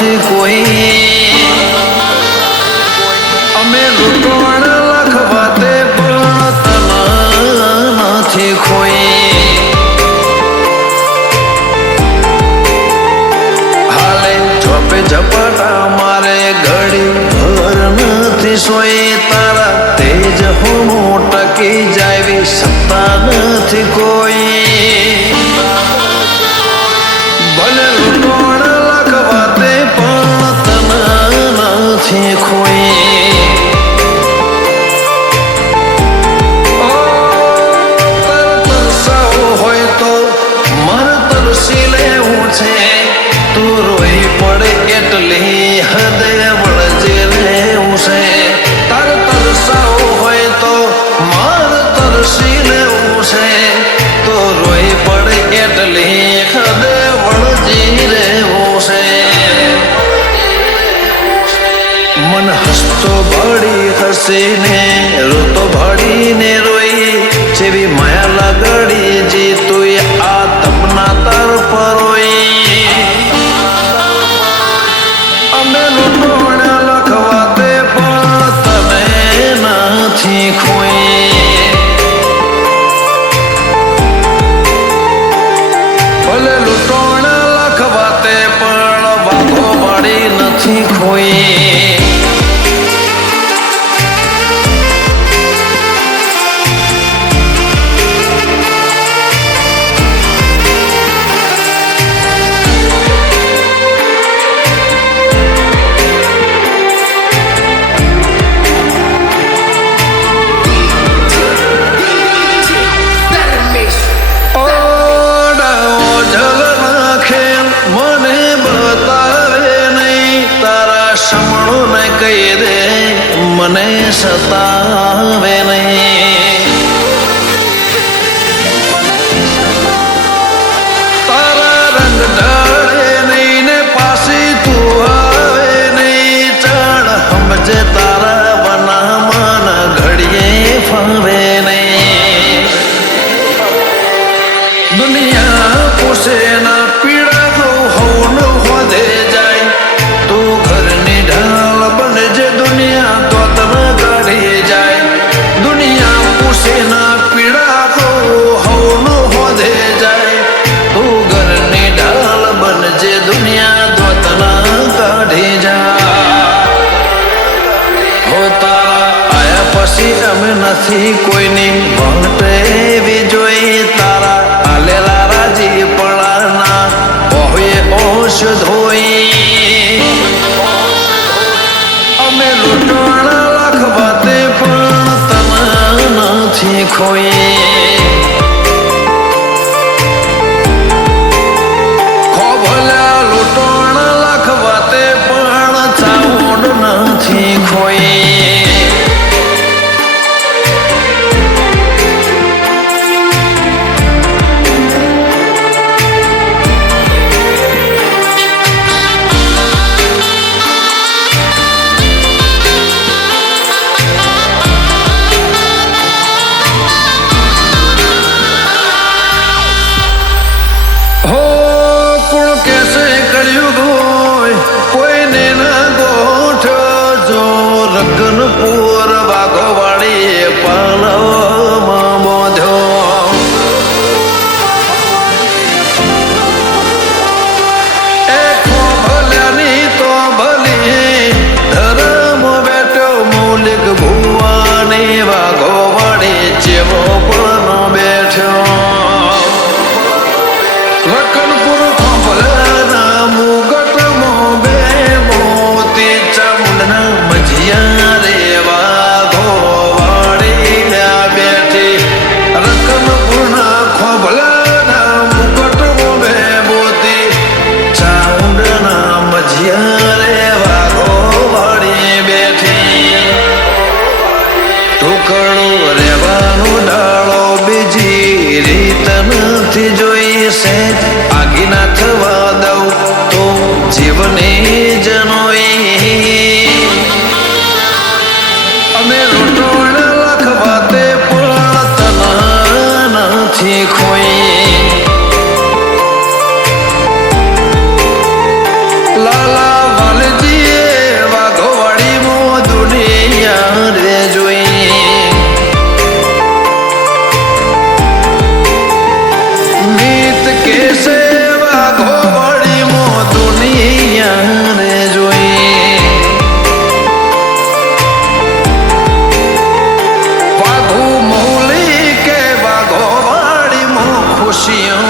નથી કોઈ અમે લૂંટણ લખવાતે પણ તન નથી કોઈ હાલે ચોપે ઝપાટા મારે ઘડી ભર નથી સોઈ તારા તેજ હોમો ટકી જાવી સત્તા નથી કોઈ ભલે લૂંટણ લખવાતે પણ તન નથી કોઈ તરસાવો હોય તો મન તરસી લેવું છે તું રોઈ પડે એટલી હદે વળજે લેવું છે તાર તરસાવો હોય તો મન તરસી લેવું છે તો રોઈ પડે એટલી હદે વળજી રહેવું છે મન હસતો ભળી હસીને રોતો ભળીને રોઈ જેવી માયા લાગડી જી તું આ તપના તર પરોઈ અમે લૂંટણ લખવાતે પણ તમે નથી કોઈ ભલે લૂંટણ લખવાતે પણ વાઘો વાળી નથી કોઈ કહી દે મને સતાવે નહીં તારા રંગ ઢળે નહીં ને પાછી તું આવે નહીં ચણ સમજે તારા બનામન ઘડીએ ફાવે નહીં દુનિયા પૂછે ના પીડા તો હોન હોદે જાય તું ઘરની ઢાલ બનજે દુનિયા તો તને કાઢી જાય દુનિયા પૂછે ના પીડા તો હવન હોદે જાય તું ઘરની ઢાલ બનજે દુનિયા તો તને કાઢી જાય હો તારા આયા પછી અમે નથી કોઈની ભંગટે એવી જોઈ તારા આલેલા રાજી પડાના ઓહે ઓશ ધોઈ અમે લૂંટણ લખવાતે પણ તન નથી કોઈ ખોભલા લૂંટણ લખવાતે પણ ચાઉંડ નથી કોઈ રગનપુર વાઘોવાડી પાલવમાં બોધ્યો એ ખોભલ્યાની તો ભલી ધર્મ બેઠો મૌલિક ભુવાની વાઘોવાડી જેવો પણ બેઠો રકનપુર ખોભલ્યાના મુગટમાં બે મોતી ચામુંડના મજિયા નથી જોઈ છે આગીના થવા દઉં તો જીવની જનોઈ અમે લૂંટણ લખવાતે પણ તન નથી કોઈ લાલા ખુશીઓ